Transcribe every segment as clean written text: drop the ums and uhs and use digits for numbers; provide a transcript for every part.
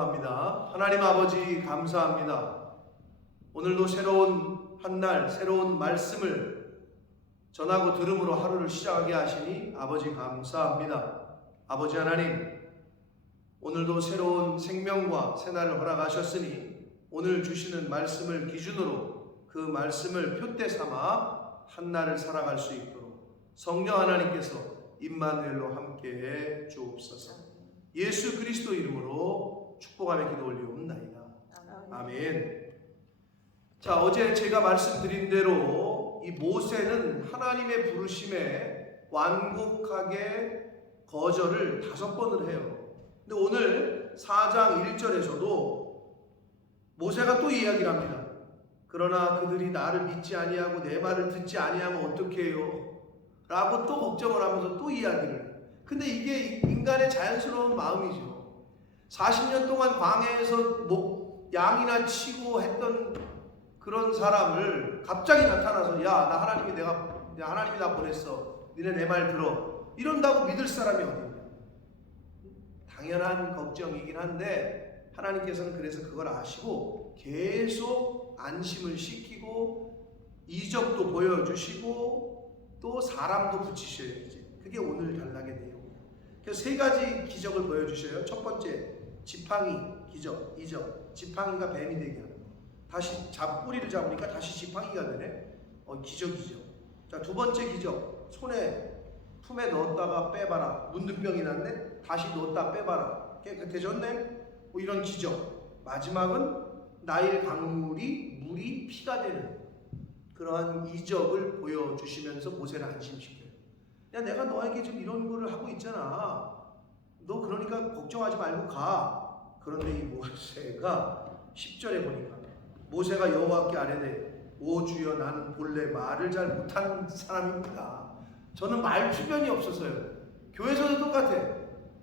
기도합니다. 하나님 아버지 감사합니다. 오늘도 새로운 한 날, 새로운 말씀을 전하고 들음으로 하루를 시작하게 하시니 아버지 감사합니다. 아버지 하나님, 오늘도 새로운 생명과 새날을 허락하셨으니 오늘 주시는 말씀을 기준으로 그 말씀을 표대 삼아 한 날을 살아갈 수 있도록 성령 하나님께서 임마누엘로 함께해 주옵소서. 예수 그리스도 이름으로 축복하며 기도 올리옵나이다. 아멘. 자, 어제 제가 말씀드린 대로 이 모세는 하나님의 부르심에 완곡하게 거절을 5번을 해요. 근데 오늘 4장 1절에서도 모세가 또 이야기를 합니다. 그러나 그들이 나를 믿지 아니하고 내 말을 듣지 아니하면 어떻게 해요? 라고 또 걱정을 하면서 또 이야기를 해요. 근데 이게 인간의 자연스러운 마음이죠. 40년 동안 광야에서 양이나 치고 했던 그런 사람을 갑자기 나타나서 야, 나 하나님이 나 보냈어. 니네 내 말 들어. 이런다고 믿을 사람이 어딨냐. 당연한 걱정이긴 한데 하나님께서는 그래서 그걸 아시고 계속 안심을 시키고 이적도 보여주시고 또 사람도 붙이셔야지. 그게 오늘 단락의 내용이에요. 그래서 3가지 기적을 보여주셔요. 첫 번째, 지팡이 기적, 이적. 지팡이가 뱀이 되게 하는 거. 다시 뿌리를 잡으니까 다시 지팡이가 되네. 기적이죠. 자, 2번째 기적, 품에 넣었다가 빼봐라. 문둥병이 났네. 다시 넣었다 빼봐라. 깨끗해졌네. 이런 기적. 마지막은 나일 강물이 물이 피가 되는 그러한 이적을 보여주시면서 모세를 안심시켜요. 야, 내가 너에게 지금 이런 거를 하고 있잖아. 너 그러니까 걱정하지 말고 가. 그런데 이 모세가 10절에 보니까 모세가 여호와께 아뢰되 오 주여, 나는 본래 말을 잘 못하는 사람입니다. 저는 말 주변이 없어서요. 교회에서도 똑같아.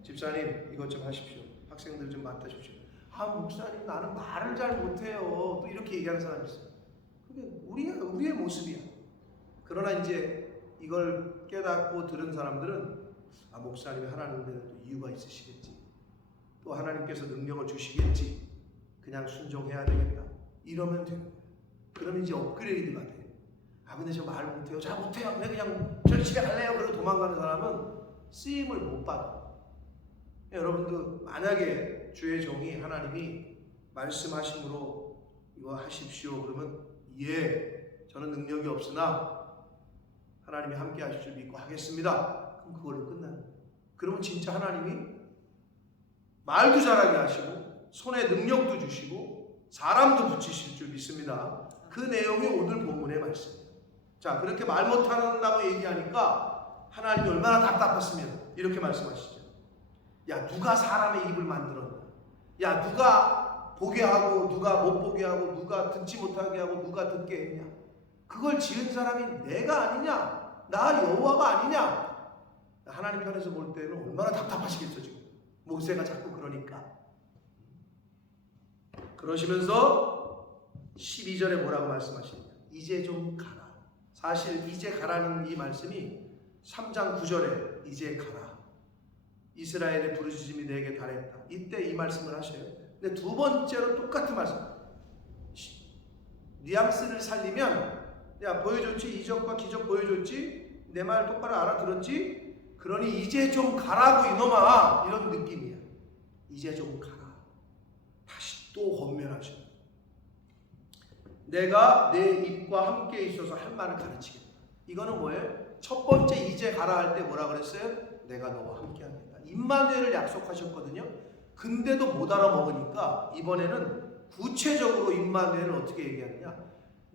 집사님 이것 좀 하십시오. 학생들 좀 맡아주십시오. 아, 목사님 나는 말을 잘 못해요. 또 이렇게 얘기하는 사람이 있어요. 그게 우리의 모습이야. 그러나 이제 이걸 깨닫고 들은 사람들은 아, 목사님이 하라는 데는 또 이유가 있으시겠지. 또 하나님께서 능력을 주시겠지. 그냥 순종해야 되겠다. 이러면 되는 거야. 그러면 이제 업그레이드가 돼. 아, 근데 저 말 못해요. 잘 못해요. 그냥 저 집에 갈래요. 그러고 도망가는 사람은 쓰임을 못 받아. 여러분도 만약에 주의 종이 하나님이 말씀하심으로 이거 하십시오. 그러면 예, 저는 능력이 없으나 하나님이 함께 하실 줄 믿고 하겠습니다. 그럼 그걸로 끝나는 거예요. 그러면 진짜 하나님이 말도 잘하게 하시고 손에 능력도 주시고 사람도 붙이실 줄 믿습니다. 그 내용이 오늘 본문의 말씀이에요. 자, 그렇게 말 못한다고 얘기하니까 하나님이 얼마나 답답했으면 이렇게 말씀하시죠. 야, 누가 사람의 입을 만들었나? 야, 누가 보게 하고 누가 못 보게 하고 누가 듣지 못하게 하고 누가 듣게 했냐? 그걸 지은 사람이 내가 아니냐? 나 여호와가 아니냐? 하나님 편에서 볼 때는 얼마나 답답하시겠어 지금. 모세가 자꾸 그러니까. 그러시면서 12절에 뭐라고 말씀하시냐? 이제 좀 가라. 사실 이제 가라는 이 말씀이 3장 9절에 이제 가라. 이스라엘의 부르짖음이 내게 달했다. 이때 이 말씀을 하셔요. 근데 2번째로 똑같은 말씀. 뉘앙스를 살리면 야, 보여줬지? 이적과 기적 보여줬지? 내 말 똑바로 알아들었지? 그러니 이제 좀 가라고 이놈아. 이런 느낌이야. 이제 좀 가라. 다시 또 권면하셔. 내가 내 입과 함께 있어서 할 말을 가르치겠다. 이거는 뭐예요? 첫 번째 이제 가라 할 때 뭐라 그랬어요? 내가 너와 함께 하겠다. 임마누엘을 약속하셨거든요. 근데도 못 알아먹으니까 이번에는 구체적으로 임마누엘을 어떻게 얘기하느냐?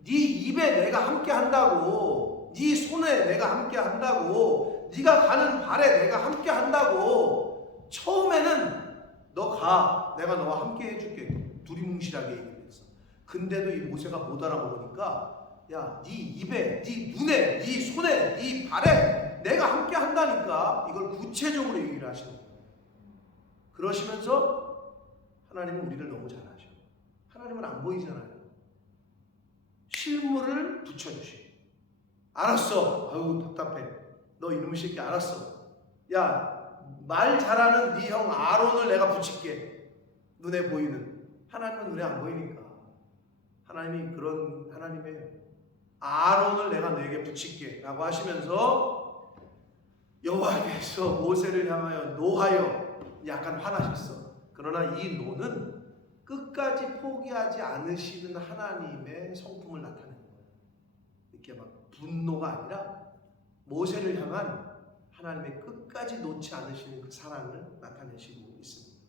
네 입에 내가 함께 한다고, 네 손에 내가 함께 한다고, 네가 가는 발에 내가 함께 한다고. 처음에는 너 가, 내가 너와 함께 해줄게. 두리뭉실하게 얘기했어. 근데도 이 모세가 못 알아먹으니까 야, 네 입에, 네 눈에, 네 손에, 네 발에 내가 함께 한다니까. 이걸 구체적으로 얘기를 하시는 거예요. 그러시면서 하나님은 우리를 너무 잘 아셔. 하나님은 안 보이잖아요. 실물을 붙여주시고. 알았어. 아유 답답해. 너 이놈의 새끼 알았어. 야, 말 잘하는 네 형 아론을 내가 붙일게. 눈에 보이는. 하나님은 눈에 안 보이니까. 하나님이 그런 하나님이에요. 아론을 내가 너에게 붙일게 라고 하시면서 여호와께서 모세를 향하여 노하여 약간 화나셨어. 그러나 이 노는 끝까지 포기하지 않으시는 하나님의 성품을 나타내는 거예요. 이렇게 막 분노가 아니라 모세를 향한 하나님의 끝까지 놓지 않으시는 그 사랑을 나타내시고 있습니다.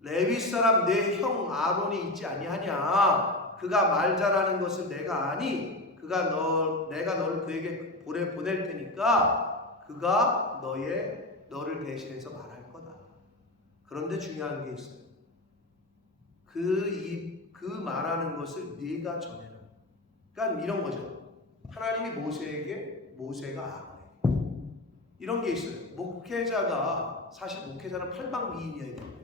레위 사람 내 형 아론이 있지 아니하냐? 그가 말 잘하는 것을 내가 아니. 내가 너를 그에게 보낼 테니까 그가 너를 대신해서 말할 거다. 그런데 중요한 게 있어요. 그 말하는 것을 네가 전해라. 그러니까 이런 거죠. 하나님이 모세에게, 모세가 아론에게. 이런 게 있어요. 목회자가, 사실 목회자는 팔방미인이어야 돼요.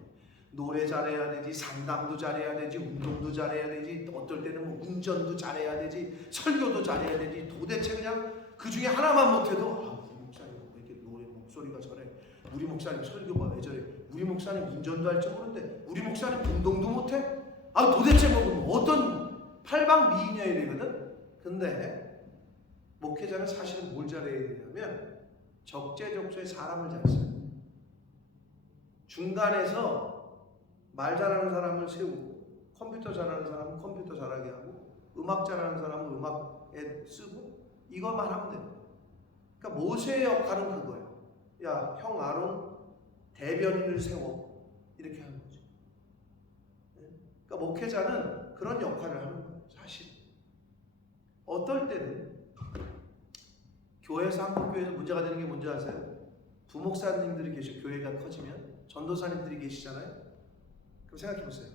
노래 잘해야 되지, 상담도 잘해야 되지, 운동도 잘해야 되지, 어떨 때는 뭐 운전도 잘해야 되지, 설교도 잘해야 되지. 도대체 그냥 그 중에 하나만 못해도 우리 목사님 왜 이렇게 노래 목소리가 저래, 우리 목사님 설교가 왜 저래, 우리 목사님 운전도 할 줄 모르는데, 우리 목사님 운동도 못해. 도대체 뭐 어떤 팔방미인이어야 되거든. 근데 목회자는 사실은 뭘 잘해야 되냐면 적재적소에 사람을 잘 써요. 중간에서 말 잘하는 사람을 세우고, 컴퓨터 잘하는 사람은 컴퓨터 잘하게 하고, 음악 잘하는 사람은 음악에 쓰고, 이것만 하면 돼요. 그러니까 모세의 역할은 그거예요. 야, 형 아론 대변인을 세워. 이렇게 하는 거죠. 그러니까 목회자는 그런 역할을 하는 거예요. 사실 어떨 때는 교회에서, 한국교회에서 문제가 되는 게 뭔지 아세요? 부목사님들이 계시고 교회가 커지면 전도사님들이 계시잖아요. 그럼 생각해 보세요.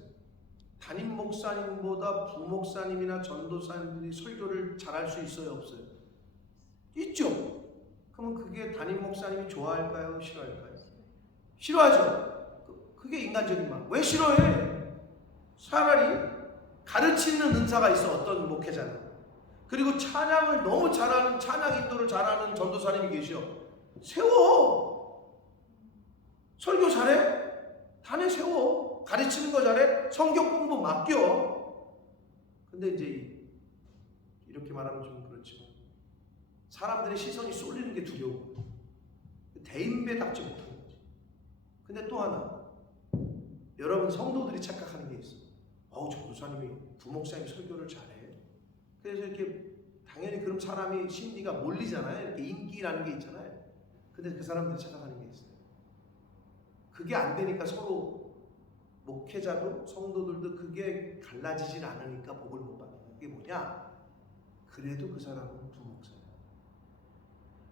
담임 목사님보다 부목사님이나 전도사님들이 설교를 잘할 수 있어요, 없어요? 있죠. 그러면 그게 담임 목사님이 좋아할까요, 싫어할까요? 싫어하죠. 그게 인간적인 마음. 왜 싫어해? 차라리 가르치는 은사가 있어, 어떤 목회자는. 그리고 찬양을 너무 잘하는, 찬양 인도를 잘하는 전도사님이 계셔. 세워. 설교 잘해? 단에 세워. 가르치는 거 잘해? 성경 공부 맡겨. 근데 이제 이렇게 말하면 좀 그렇지만 사람들의 시선이 쏠리는 게 두려워. 대인배답지 못한 거지. 근데 또 하나, 여러분 성도들이 착각하는 게 있어. 전도사님이, 부목사님 설교를 잘해. 그래서 이렇게 당연히 그럼 사람이 심리가 몰리잖아요. 이렇게 인기라는 게 있잖아요. 근데 그 사람들이 착각하는 게 있어요. 그게 안 되니까 서로 목회자도 성도들도 그게 갈라지질 않으니까 복을 못 받는 거예요. 그게 뭐냐? 그래도 그 사람은 부목사야.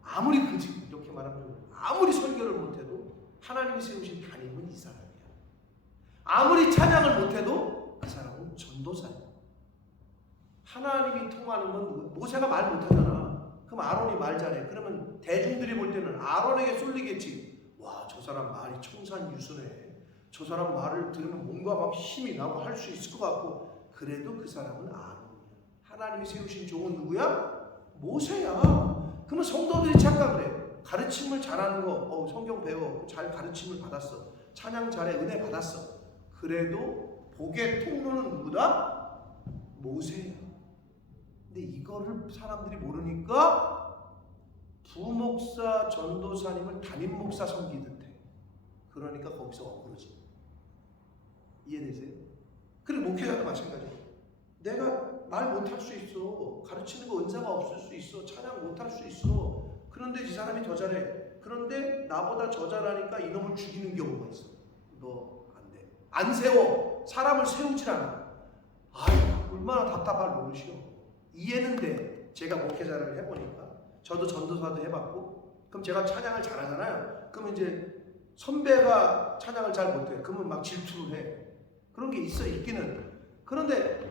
아무리 이렇게 말하면 아무리 설교를 못해도 하나님이 세우신 담임은 이 사람이야. 아무리 찬양을 못해도 그 사람은 전도사야. 하나님이 통하는 건, 모세가 말 못하잖아. 그럼 아론이 말 잘해. 그러면 대중들이 볼 때는 아론에게 쏠리겠지. 와, 저 사람 말이 청산유수네. 저 사람 말을 들으면 뭔가 막 힘이 나고 할 수 있을 것 같고. 그래도 그 사람은 아론이야. 하나님이 세우신 종은 누구야? 모세야. 그러면 성도들이 착각을 해. 가르침을 잘하는 거, 성경 배워. 잘 가르침을 받았어. 찬양 잘해. 은혜 받았어. 그래도 복의 통로는 누구다? 모세야. 근데 이거를 사람들이 모르니까 부목사, 전도사님을 담임 목사 섬기듯 해. 그러니까 거기서 엇그러지. 이해되세요? 그리고 목회자도 마찬가지예요. 내가 말 못할 수 있어. 가르치는 거 은사가 없을 수 있어. 찬양 못할 수 있어. 그런데 이 사람이 더 잘해. 그런데 나보다 더 잘하니까 이놈을 죽이는 경우가 있어. 너 안 돼. 안 세워. 사람을 세우질 않아. 얼마나 답답할 노릇이요. 이해는 돼. 제가 목회자를 해보니까. 저도 전도사도 해봤고. 그럼 제가 찬양을 잘하잖아요. 그러면 이제 선배가 찬양을 잘 못해. 그러면 막 질투를 해. 그런 게 있기는. 그런데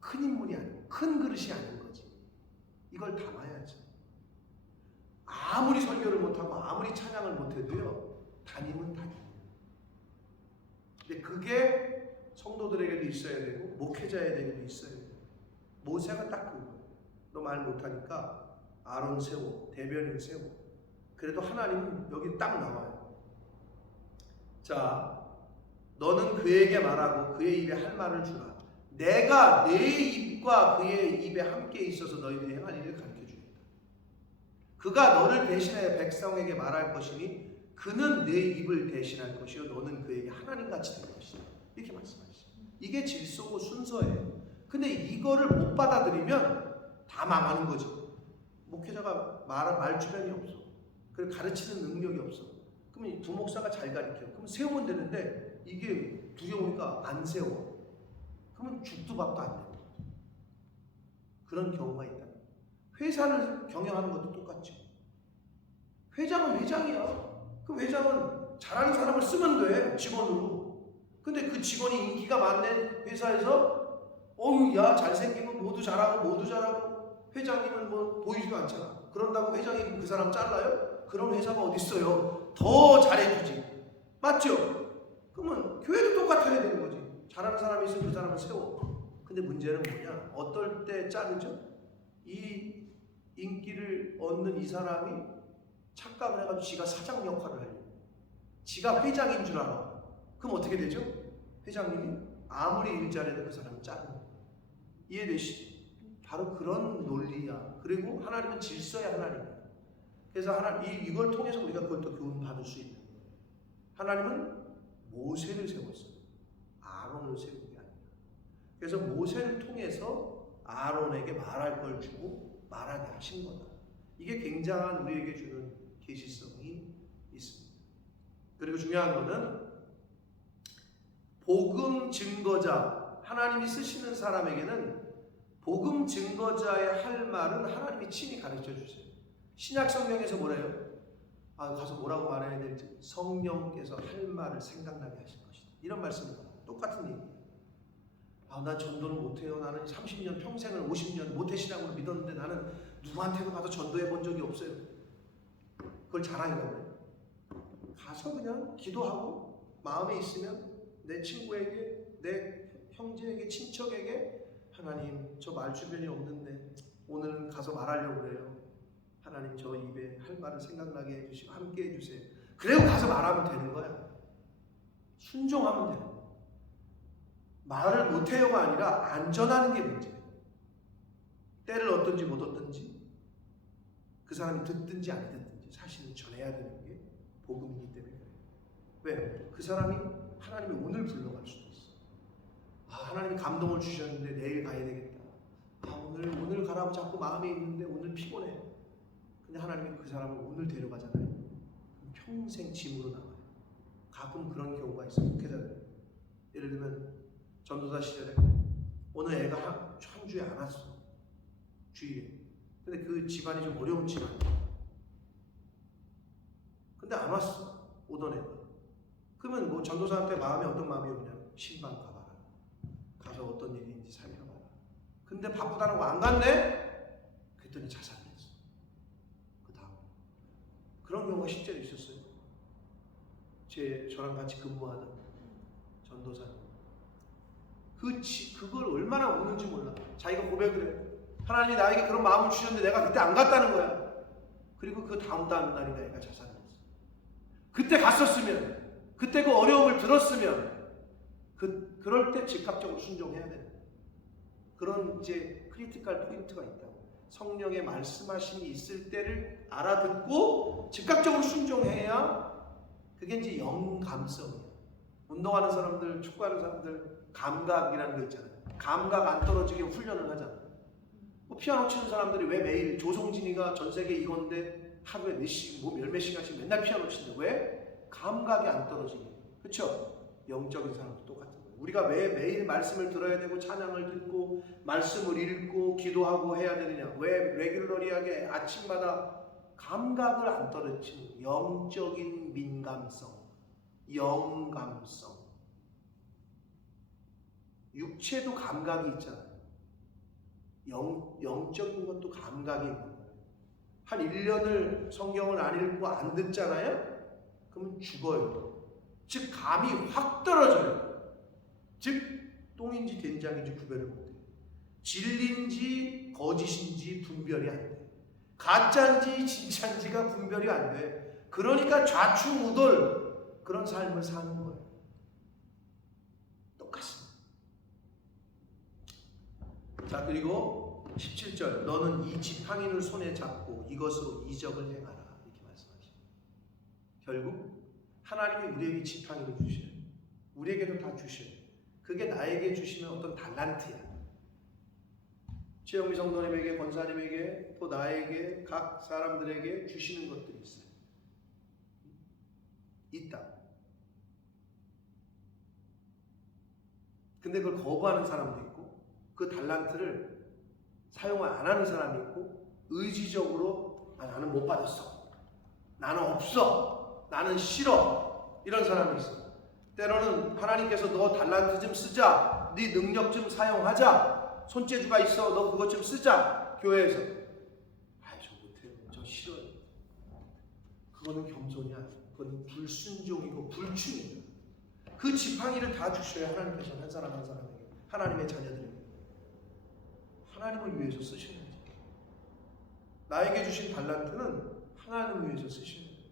큰 인물이 아니고 큰 그릇이 아닌 거지. 이걸 담아야지. 아무리 설교를 못하고 아무리 찬양을 못해도요, 담임은 담임. 근데 그게 성도들에게도 있어야 되고 목회자에게도 있어야 돼요. 모세가 딱 그거. 너 말 못하니까 아론 세워, 대변인 세워. 그래도 하나님은 여기 딱 나와요. 자, 너는 그에게 말하고 그의 입에 할 말을 주라. 내가 내 입과 그의 입에 함께 있어서 너희들이 행할 일을 가르쳐 주겠다. 그가 너를 대신하여 백성에게 말할 것이니 그는 내 입을 대신할 것이요 너는 그에게 하나님같이 될 것이다. 이렇게 말씀하시죠. 이게 질서고 순서예요. 근데 이거를 못 받아들이면 다 망하는 거죠. 목회자가 말 주변이 없어. 그리고 가르치는 능력이 없어. 그러면 부목사가 잘 가르쳐. 그러면 세우면 되는데 이게 두려우니까 안 세워. 그러면 죽도 밥도 안 돼. 그런 경우가 있다. 회사를 경영하는 것도 똑같죠. 회장은 회장이야. 그 회장은 잘하는 사람을 쓰면 돼, 직원으로. 근데 그 직원이 인기가 많네 회사에서, 어유 야 잘생기면 모두 잘하고 회장님은 뭐 보이지도 않잖아. 그런다고 회장이 그 사람 잘라요? 그런 회사가 어디 있어요? 더 잘해주지. 맞죠? 그러면 교회도 똑같아야 되는 거지. 잘하는 사람이 있으면 그 사람을 세워. 근데 문제는 뭐냐? 어떨 때 자르죠? 이 인기를 얻는 이 사람이 착각을 해가지고 지가 사장 역할을 하려고. 지가 회장인 줄 알아. 그럼 어떻게 되죠? 회장님이 아무리 일 잘해도 그 사람을 자르는 거야. 이해되시죠? 바로 그런 논리야. 그리고 하나님은 질서의 하나님이야. 그래서 이걸 통해서 우리가 그걸 또 교훈받을 수 있는 거예요. 하나님은 모세를 세웠어요. 아론을 세운 게 아니라. 그래서 모세를 통해서 아론에게 말할 걸 주고 말하게 하신 거다. 이게 굉장한 우리에게 주는 계시성이 있습니다. 그리고 중요한 거는 복음 증거자, 하나님이 쓰시는 사람에게는 복음 증거자의 할 말은 하나님이 친히 가르쳐 주세요. 신약 성경에서 뭐래요? 가서 뭐라고 말해야 될지 성령께서 할 말을 생각나게 하실 것이다. 이런 말씀입니다. 똑같은 얘기예요. 난 전도는 못해요. 나는 30년 평생을 50년 모태신앙으로 믿었는데 나는 누구한테도 가서 전도해 본 적이 없어요. 그걸 자랑이라고 해요. 가서 그냥 기도하고 마음에 있으면 내 친구에게, 내 형제에게, 친척에게 하나님 저 말 주변이 없는데 오늘은 가서 말하려고 그래요. 하나님 저 입에 할 말을 생각나게 해주시고 함께 해주세요. 그리고 가서 말하면 되는 거야. 순종하면 되는 거야. 말을 못해요가 아니라 안전하는 게 문제예요. 때를 얻든지 못 얻든지 그 사람이 듣든지 안 듣든지 사실은 전해야 되는 게 복음이기 때문에 그래요. 왜? 그 사람이 하나님이 오늘 불러갈 수도 있어. 하나님이 감동을 주셨는데 내일 가야 되겠다. 오늘 가라고 자꾸 마음에 있는데 오늘 피곤해. 근데 하나님이 그 사람을 오늘 데려가잖아요. 평생 짐으로 남아요. 가끔 그런 경우가 있어요. 목회자들. 예를 들면 전도사 시절에 오늘 애가 한 주에 안 왔어. 주일에. 근데 그 집안이 좀 어려운 집안이야. 근데 안 왔어. 오던 애가. 그러면 뭐 전도사한테 어떤 마음이 오냐면 신방 가봐라. 가서 어떤 일인지 살펴봐라. 근데 바쁘다라고 안 갔네? 그랬더니 자살을 했어. 그 다음. 그런 경우가 실제로 있었어요. 저랑 같이 근무하던 전도사. 그걸 얼마나 우는지 몰라. 자기가 고백을 해. 하나님이 나에게 그런 마음을 주셨는데 내가 그때 안 갔다는 거야. 그리고 그 다음 날인가 애가 자살을 했어. 그때 갔었으면, 그때 그 어려움을 들었으면, 그럴 때 즉각적으로 순종해야 돼. 그런 이제 크리티컬 포인트가 있다고. 성령의 말씀하심이 있을 때를 알아듣고 즉각적으로 순종해야 그게 이제 영감성이에요. 운동하는 사람들, 축구하는 사람들 감각이라는 거 있잖아요. 감각 안 떨어지게 훈련을 하잖아요. 피아노 치는 사람들이 왜 매일 조성진이가 전 세계 이건데 하루에 몇 시간씩 맨날 피아노 친다. 왜? 감각이 안 떨어지게. 그렇죠? 영적인 사람도 똑같은 거예요. 우리가 왜 매일 말씀을 들어야 되고 찬양을 듣고 말씀을 읽고 기도하고 해야 되느냐? 왜 레귤러리하게 아침마다 감각을 안 떨어지는 영적인 민감성, 영감성. 육체도 감각이 있잖아요. 영적인 것도 감각이 있는 거예요. 한 1년을 성경을 안 읽고 안 듣잖아요? 그러면 죽어요. 즉 감이 확 떨어져요. 즉 똥인지 된장인지 구별을 못해요. 진리인지 거짓인지 분별이 안 돼. 가짜인지 진짜인지가 분별이 안 돼. 그러니까 좌충우돌 그런 삶을 사는 거예요. 자, 그리고 17절 너는 이 지팡이를 손에 잡고 이것으로 이적을 행하라 이렇게 말씀하십니다. 결국 하나님이 우리에게 지팡이를 주셔요. 우리에게도 다 주셔요. 그게 나에게 주시는 어떤 달란트야. 최영미 성도님에게, 권사님에게, 또 나에게, 각 사람들에게 주시는 것들이 있어요. 있다. 근데 그걸 거부하는 사람도 있고, 그 달란트를 사용을 안 하는 사람이 있고, 의지적으로 나는 못 받았어, 나는 없어, 나는 싫어, 이런 사람이 있어. 때로는 하나님께서 너 달란트 좀 쓰자, 네 능력 좀 사용하자, 손재주가 있어, 너 그것 좀 쓰자, 교회에서. 저 못해요, 저 싫어요. 그거는 겸손이 아니에요. 그건 불순종이고 불충이에요. 그 지팡이를 다 주셔야 하나님께서 한 사람 한 사람에게, 하나님의 자녀들에게 하나님을 위해서 쓰셔야죠. 나에게 주신 달란트는 하나님을 위해서 쓰셔야 돼요.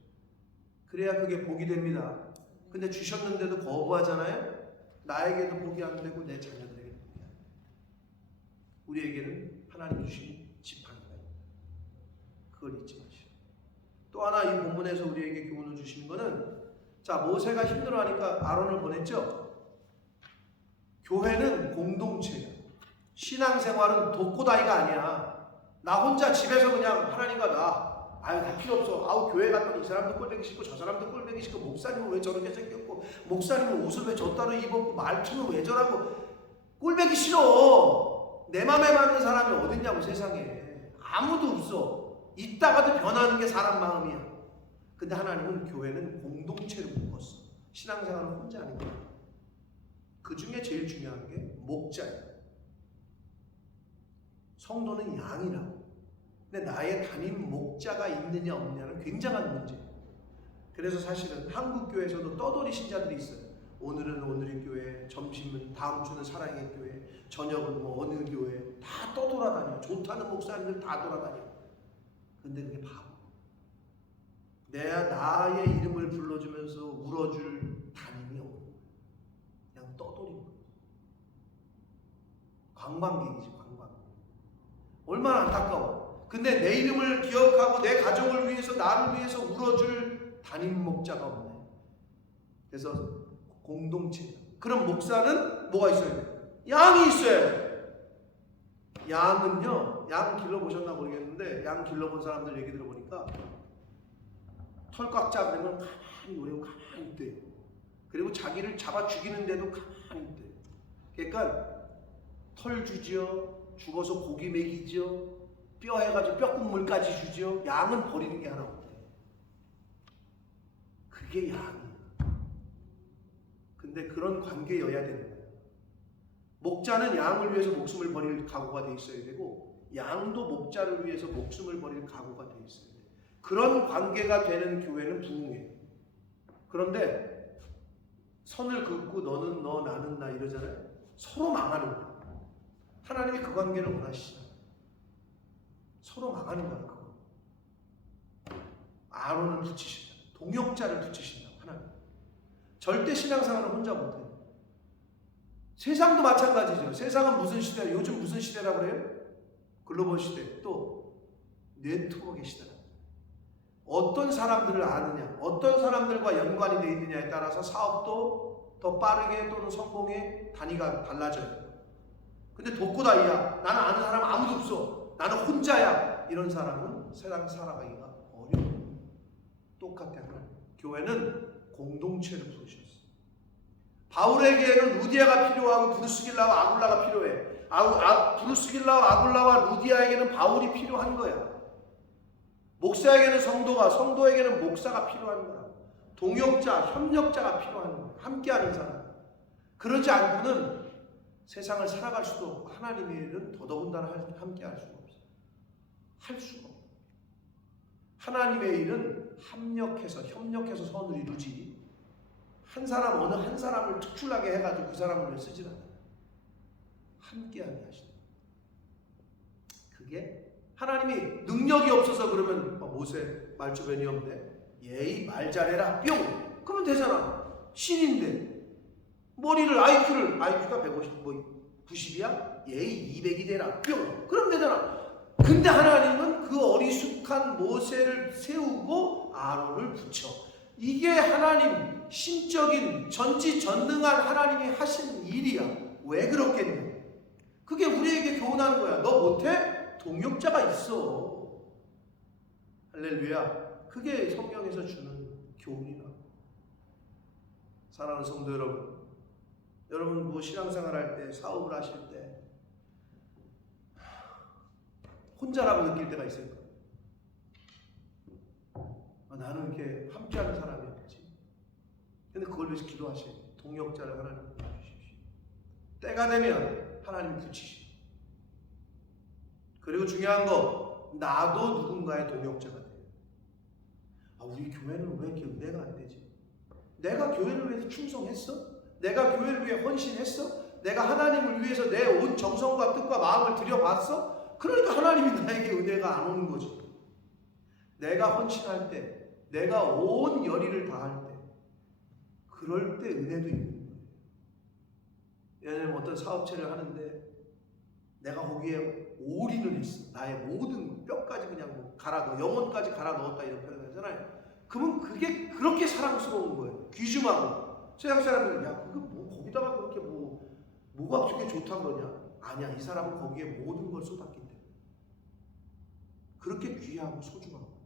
그래야 그게 복이 됩니다. 근데 주셨는데도 거부하잖아요. 나에게도 복이 안 되고 내 자녀들에게도 복이 안 돼요. 우리에게는 하나님 주신 지팡이가 있다. 그걸 잊지 마시고. 또 하나 이 본문에서 우리에게 교훈을 주시는 것은, 자, 모세가 힘들어하니까 아론을 보냈죠. 교회는 공동체야. 신앙생활은 독고다이가 아니야. 나 혼자 집에서 그냥 하나님과 다 필요 없어. 교회 갔더니 이 사람도 꼴보기 싫고 저 사람도 꼴보기 싫고, 목사님은 왜 저렇게 생겼고, 목사님은 옷을 왜 저 따로 입었고, 말투는 왜 저라고. 꼴보기 싫어. 내 맘에 맞는 사람이 어딨냐고, 세상에. 아무도 없어. 있다가도 변하는 게 사람 마음이야. 근데 하나님은 교회는 공동체를 묶었어. 신앙생활은 혼자 하는 거야. 그 중에 제일 중요한 게 목자예요. 성도는 양이라고. 근데 나의 담임 목자가 있느냐 없느냐는 굉장한 문제예요. 그래서 사실은 한국 교회에서도 떠돌이 신자들이 있어요. 오늘은 오늘의 교회, 점심은 다음 주는 사랑의 교회, 저녁은 어느 교회, 다 떠돌아다녀. 좋다는 목사님들 다 돌아다녀. 근데 그게 바보. 나의 이름을 불러주면서 울어줄 담임이 없고 그냥 떠돌이고 관광객이지, 관광객. 얼마나 안타까워. 근데 내 이름을 기억하고 내 가족을 위해서, 나를 위해서 울어줄 담임 목자가 없네. 그래서 공동체. 그럼 목사는 뭐가 있어야 돼? 양이 있어야 돼. 양은요, 양 길러보셨나 모르겠는데, 양 길러본 사람들 얘기 들어보니까 털 꽉 잡으면 가만히 오래고 가만히 있대요. 그리고 자기를 잡아 죽이는데도 가만히 있대요. 그러니까 털 주지요, 죽어서 고기 먹이지요, 뼈 해가지고 뼈국물까지 주지요. 양은 버리는 게 하나 없대. 그게 양이에요. 근데 그런 관계여야 되는 거예요. 목자는 양을 위해서 목숨을 버릴 각오가 돼 있어야 되고, 양도 목자를 위해서 목숨을 버릴 각오가 돼 있어야 돼요. 그런 관계가 되는 교회는 부흥해요. 그런데 선을 긋고 너는 너 나는 나 이러잖아요. 서로 망하는 거예요. 하나님이 그 관계를 원하시잖아요. 서로 망하는 거예요. 그거. 아론을 붙이신다. 동역자를 붙이신다. 하나님. 절대 신앙생활은 혼자 못해요. 세상도 마찬가지죠. 세상은 무슨 시대예요? 요즘 무슨 시대라고 그래요? 글로벌 시대. 또 네트워크의 시대다. 어떤 사람들을 아느냐, 어떤 사람들과 연관이 되어 있느냐에 따라서 사업도 더 빠르게 또는 성공의 단위가 달라져요. 근데 독고다이야. 나는 아는 사람 아무도 없어. 나는 혼자야. 이런 사람은 세상 살아가기가 어려워요. 똑같아요. 교회는 공동체를 부르셨어요. 바울에게는 루디아가 필요하고 브루스길라와 아굴라가 필요해. 브루스길라와 아굴라와 루디아에게는 바울이 필요한 거야. 목사에게는 성도가, 성도에게는 목사가 필요한 거야. 동역자, 협력자가 필요한 거야. 함께하는 사람. 그러지 않고는 세상을 살아갈 수도 없고 하나님의 일은 더더군다나 함께할 수가 없어요. 할 수가 없어요. 하나님의 일은 협력해서 선을 이루지, 한 사람 어느 한 사람을 특출나게 해가지고 그 사람을 쓰질 않아요. 함께하게 하시는. 그게 하나님이 능력이 없어서 그러면 모세 말주변이 없네. 예의 말 잘해라 뿅 그러면 되잖아. 신인데 머리를 IQ가 150 90이야? 얘 200이 되라. 뿅. 그럼 되잖아. 근데 하나님은 그 어리숙한 모세를 세우고 아론을 붙여. 이게 하나님 신적인 전지전능한 하나님이 하신 일이야. 왜 그렇겠냐? 그게 우리에게 교훈하는 거야. 너 못해? 동역자가 있어. 할렐루야. 그게 성경에서 주는 교훈이다. 사랑하는 성도 여러분, 여러분 뭐 신앙생활 할 때, 사업을 하실 때 혼자라고 느낄 때가 있을 거예요. 나는 이렇게 함께하는 사람이 없지. 근데 그걸 위해서 기도하셔야 돼요. 동역자를 하나님 주십시오. 때가 되면 하나님 붙이시오. 그리고 중요한 거, 나도 누군가의 동역자가 돼요. 우리 교회는 왜 이렇게 은혜가 안 되지? 내가 교회를 위해서 충성했어? 내가 교회를 위해 헌신했어? 내가 하나님을 위해서 내 온 정성과 뜻과 마음을 들여봤어? 그러니까 하나님이 나에게 은혜가 안 오는 거지. 내가 헌신할 때, 내가 온 열의를 다할 때, 그럴 때 은혜도 있는 거예요. 예를 들면 어떤 사업체를 하는데 내가 거기에 올인을 했어. 나의 모든 뼈까지 그냥 뭐 갈아 넣어, 영혼까지 갈아 넣었다 이런 표현을 하잖아요. 그러면 그게 그렇게 사랑스러운 거예요. 귀중하고. 서양 사람들은 야 그거 뭐 거기다가 그렇게 뭐가 그렇게 좋다 그러냐? 아니야, 이 사람은 거기에 모든 걸 쏟았기 때문에 그렇게 귀하고 소중한 거예요.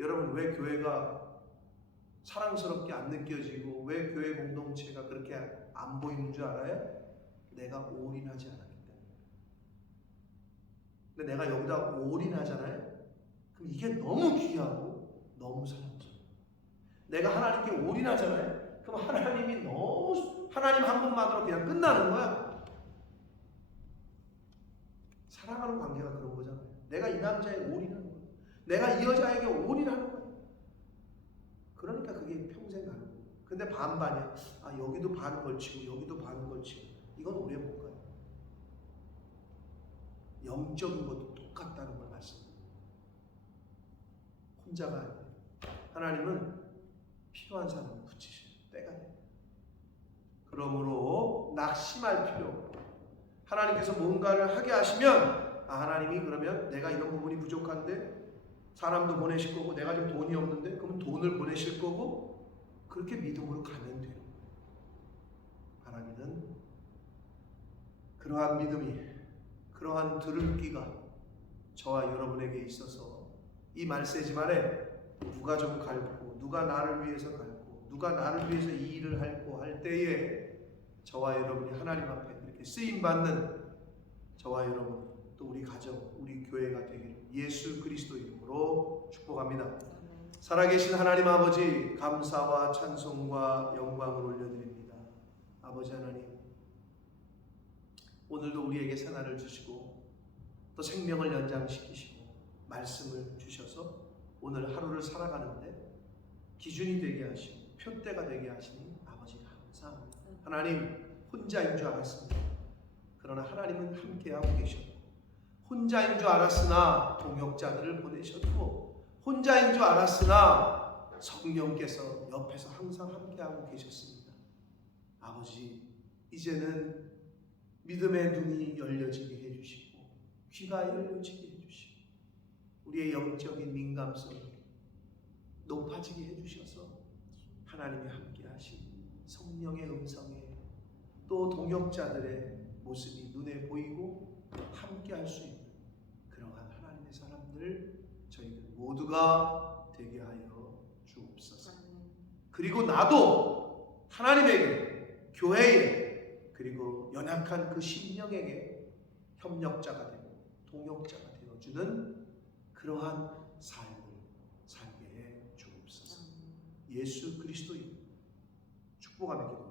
여러분 왜 교회가 사랑스럽게 안 느껴지고 왜 교회 공동체가 그렇게 안 보이는 줄 알아요? 내가 올인하지 않았기 때문에. 근데 내가 여기다 올인하잖아요? 그럼 이게 너무 귀하고 너무 사랑스러워. 내가 하나님께 올인하잖아요? 그럼 하나님이 너무 하나님 한 분만으로 그냥 끝나는 거야. 사랑하는 관계가 그런 거잖아요. 내가 이 남자에 올인하는 거야. 내가 이 여자에게 올인하는 거야. 그러니까 그게 평생 가는 거야. 근데 반반이야. 여기도 반 걸치고 여기도 반 걸치고 이건 오래 못 가요. 영적인 것도 똑같다는 걸 말씀드려요. 혼자가 아니에요. 하나님은 필요한 사람을 붙이셔요. 때가 돼요. 그러므로 낙심할 필요 없고 하나님께서 뭔가를 하게 하시면 하나님이 그러면 내가 이런 부분이 부족한데 사람도 보내실 거고 내가 좀 돈이 없는데 그러면 돈을 보내실 거고 그렇게 믿음으로 가면 돼요. 하나님은 그러한 믿음이 그러한 들을 귀가 저와 여러분에게 있어서 이 말세지만에 누가 좀 갈고 누가 나를 위해서 갈고 누가 나를 위해서 이 일을 할고 할 때에 저와 여러분이 하나님 앞에 그렇게 쓰임받는 저와 여러분 또 우리 가정 우리 교회가 되기를 예수 그리스도 이름으로 축복합니다. 살아계신 하나님 아버지 감사와 찬송과 영광을 올려드립니다. 아버지 하나님 오늘도 우리에게 새날을 주시고 또 생명을 연장시키시고 말씀을 주셔서 오늘 하루를 살아가는데 기준이 되게 하시고 표대가 되게 하시니 아버지 감사합니다. 하나님 혼자인 줄 알았습니다. 그러나 하나님은 함께하고 계셨고 혼자인 줄 알았으나 동역자들을 보내셨고 혼자인 줄 알았으나 성령께서 옆에서 항상 함께하고 계셨습니다. 아버지 이제는 믿음의 눈이 열려지게 해주시고 귀가 열려지게 해주시고 우리의 영적인 민감성이 높아지게 해주셔서 하나님이 함께하신 성령의 음성에 또 동역자들의 모습이 눈에 보이고 함께할 수 있는 그러한 하나님의 사람들 저희들 모두가 되게 하여 주옵소서. 그리고 나도 하나님에게 교회에 그리고 연약한 그 심령에게 협력자가 되고 동역자가 되어주는 그러한 삶을 살게 해 주옵소서. 예수 그리스도의 축복하며 기도합니다.